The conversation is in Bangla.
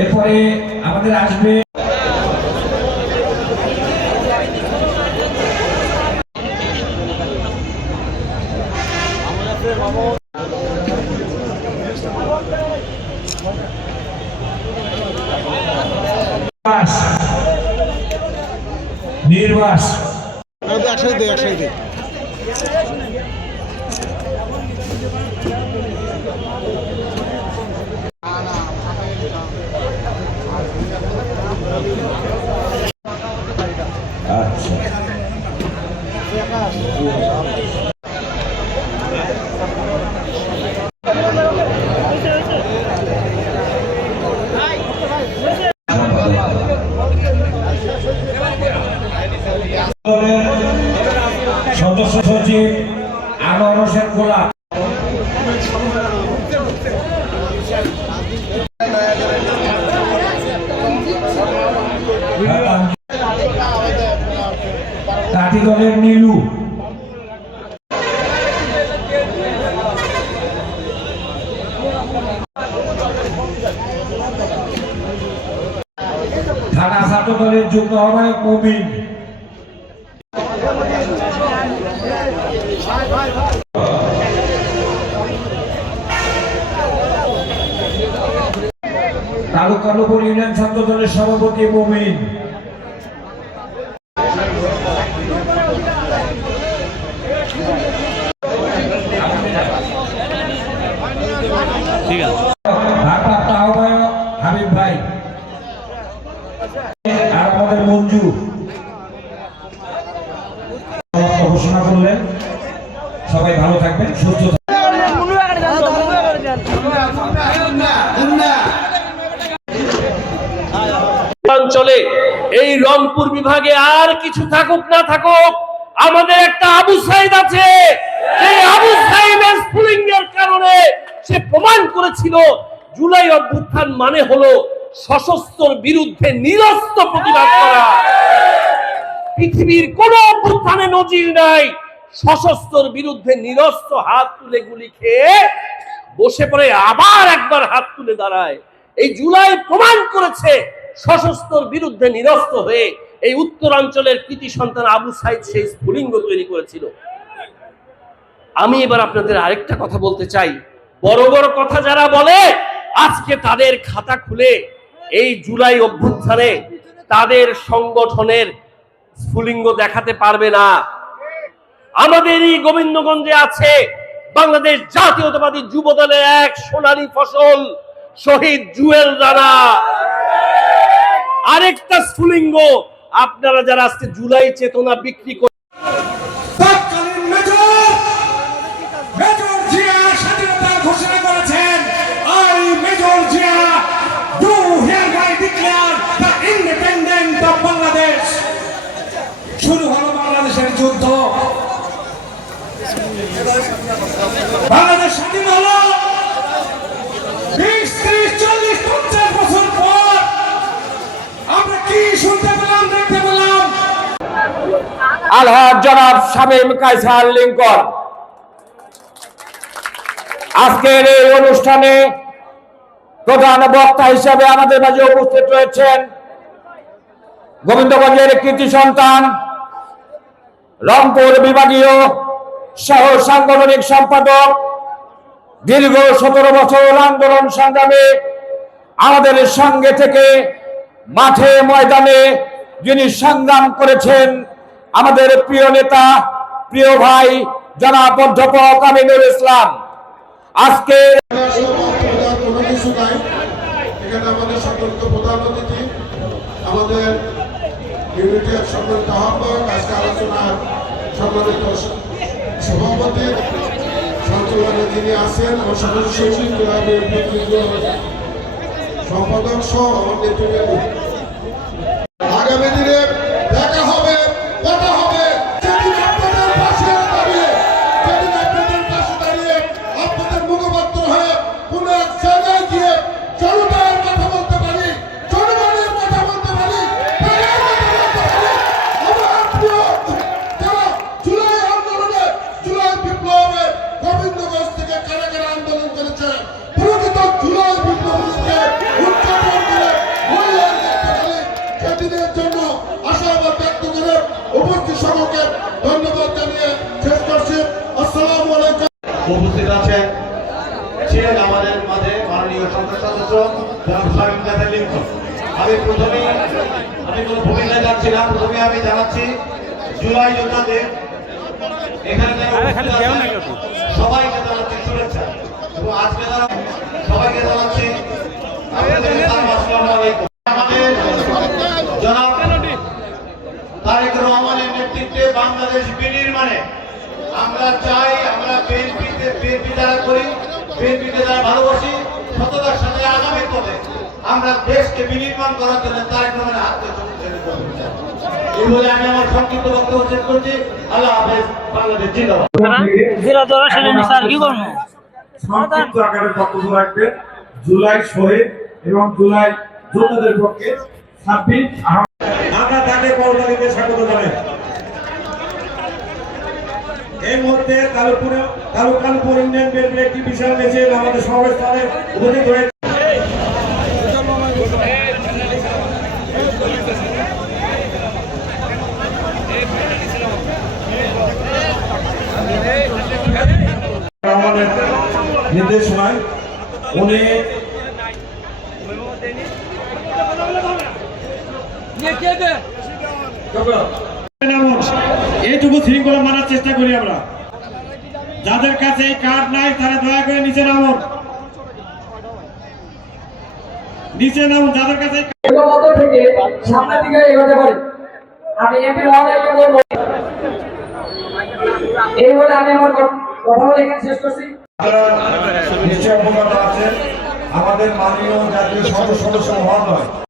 এরপরে আমাদের আসবে নির্বাস আচ্ছা সদস্য সচিব আনোয়ার হোসেন গোলাপ কাঠি দলের নীলু থানা ছাত্র দলের যুগ্ম আহ্বায়ক মুবিন তালুকা নগর ইউনিয়ন ছাত্র দলের সভাপতি মুমিন ভারপ্রাপ্ত আহ্বায়ক হাবিব ভাই আর আমাদের মঞ্জু ঘোষণা করলেন। সবাই ভালো থাকবেন, সুস্থ অঞ্চলে এই রংপুর বিভাগে আর কিছু থাকুক না থাকুক, আমাদের একটা আবু সাইদ আছে। এই আবু সাইদের স্ফুলিঙ্গের কারণে সে প্রমাণ করেছিল জুলাই অভ্যুত্থান মানে হলো সশস্ত্রের বিরুদ্ধে নিরস্ত্র প্রতিবাদ করা। পৃথিবীর কোন অভ্যুত্থানে নজির নাই সশস্ত্রের বিরুদ্ধে নিরস্ত্র হাত তুলে গুলি খেয়ে বসে পড়ে আবার একবার হাত তুলে দাঁড়ায়। এই জুলাই প্রমাণ করেছে সশস্ত্রের বিরুদ্ধে নিরস্ত্র হয়ে এই উত্তরাঞ্চলের কৃতি সন্তান আবু সাইদ সেই স্ফুলিঙ্গ তৈরি করেছিল। আমি এবার আপনাদের আরেকটা কথা বলতে চাই, বড় বড় কথা যারা বলে আজকে তাদের খাতা খুলে এই জুলাই অভ্যুত্থানে তাদের সংগঠনের স্ফুলিঙ্গ দেখাতে পারবে না। আমাদেরই গোবিন্দগঞ্জে আছে বাংলাদেশ জাতীয়তাবাদী যুব দলের এক সোনালী ফসল শহীদ জুয়েল রানা। আরেকটা স্ফুলিঙ্গ আপনারা যারা আজকে জুলাই চেতনা বিক্রি করে শুরু হলো বাংলাদেশের যুদ্ধ। বাংলাদেশ স্বাধীন হলো 20, 30, 40, 50 বছর পর। আমরা কি শুনতে পেলাম, দেখতে পেলাম? আলহাজ জনাব শামীম কায়সার লিঙ্কন আজকের এই অনুষ্ঠানে প্রধান বক্তা হিসেবে আমাদের মাঝে উপস্থিত রয়েছেন গোবিন্দগঞ্জের কৃতি সন্তান, রংপুর বিভাগীয় সহ সাংগঠনিক সম্পাদক, দীর্ঘ 17 বছর আন্দোলন সংগ্রামে আমাদের সঙ্গে থেকে মাঠে ময়দানে যিনি সংগ্রাম করেছেন, আমাদের প্রিয় নেতা, প্রিয় ভাই জনাব অধ্যাপক আমিনুল ইসলাম। আজকে কোনো কিছু নাই, এখানে আমাদের সম্মানিত প্রধান অতিথি, আমাদের ইউনিটি সম্মানিত আহ্বায়ক, আজকে আলোচনার সম্মানিত সভাপতি সঞ্চালনে যিনি আছেন, আমার সদস্য সচিব সম্পাদক সহ আমার নেতৃত্বে আগামী দিনে দেখা হবে, কথা হবে। যেদিন আপনাদের পাশে দাঁড়িয়ে আপনাদের মুখপাত্র হয়ে কোন এক জায়গায় গিয়ে জনতার কথা বলতে পারি, জনগণের কথা বলতে পারি, আমার প্রিয় যারা জুলাই উপস্থিত সকলকে ধন্যবাদ জানিয়ে শেষ করছি। আসসালামু আলাইকুম। উপস্থিত আছেন ছিলেন আমাদের মাঝে মাননীয় সংসদ সদস্য জনাব শামীম কাদের লিঙ্কন। আমি কোনো ভূমিকা যাচ্ছি না, প্রথমে আমি জানাচ্ছি জুলাই যোদ্ধাদের এখানে যারা উপস্থিত আছেন সবাইকে জানাচ্ছি শুভেচ্ছা এবং আজকে সবাইকে জানাচ্ছি আপনাদের আসসালামু আলাইকুম। আমাদের জনাব তারেক রহমানের নেতৃত্বে বাংলাদেশ বিনির্মাণে আমরা চাই, আমরা বিএনপি যারা করি, বিএনপিকে যারা ভালোবাসি, সততার সাথে আগামী পথে আমরা দেশকে বিনির্মাণ করার জন্য তারেক রহমানের হাতকে শক্তিশালী করতে চাই। এই বলে আমি আমার সংক্ষিপ্ত বক্তব্য শেষ করছি। আল্লাহ হাফেজ। বাংলাদেশ জিন্দাবাদ। সংক্ষিপ্ত আকারে বক্তব্য রাখবেন জুলাই শহীদ এবং জুলাই যোদ্ধাদের পক্ষে 26 আমরা তাকে করতালিতে স্বাগত জানাই। এই মুহূর্তে কালুকানপুর ইউনিয়ন বিএনপির একটি বিশাল মিছিল আমাদের সমাবেশস্থলে উপস্থিত হয়েছে। রহমানের নির্দেশনায় উনি এইটুকু শৃঙ্খলা মানার চেষ্টা করি আমরা। যাদের কাছে এই কার্ড নাই তারা দয়া করে নিচে নামুন, নিচে নামুন। যাদের কাছে থেকে সামনের দিকে এগোতে পারি। আমি এমপি মহোদয়কে বলবো, এই বলে আমি আমার কথা বলে এখানে শেষ করছি। নিশ্চয় অবগত আছেন আমাদের মাননীয় জাতীয় সংসদ সদস্য মহোদয়